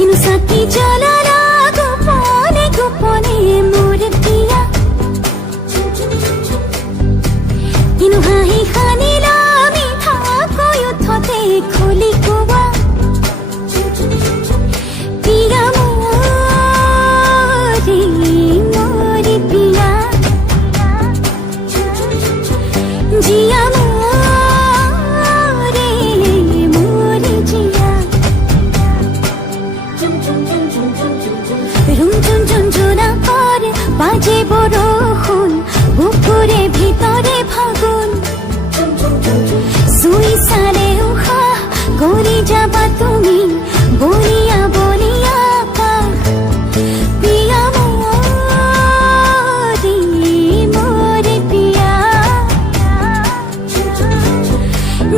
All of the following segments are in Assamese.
किनु साथी चलाला गोपने गोपने मोर पिया किनु हाही खानेला मिठा कोयो थते खोली कोवा पिया मोरे मोरे पिया जिया मोरे मोरे जिया रुमझुम ঝুনঝুনা করে বাজে বরষুণ বুকুরে ভিতরে ফাগুন সুই সারে উহা গড়ি যাবা তুমি বলিয়া বলিয়া পিয়া মোরে মোরে পিয়া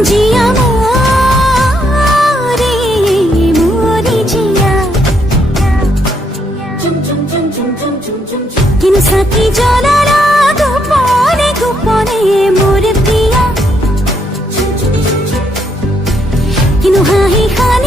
জিয়া মোরে মোরে জিয়া किनु साथी चलाला गोपने गोपने मोर पिया किनु हाही खाने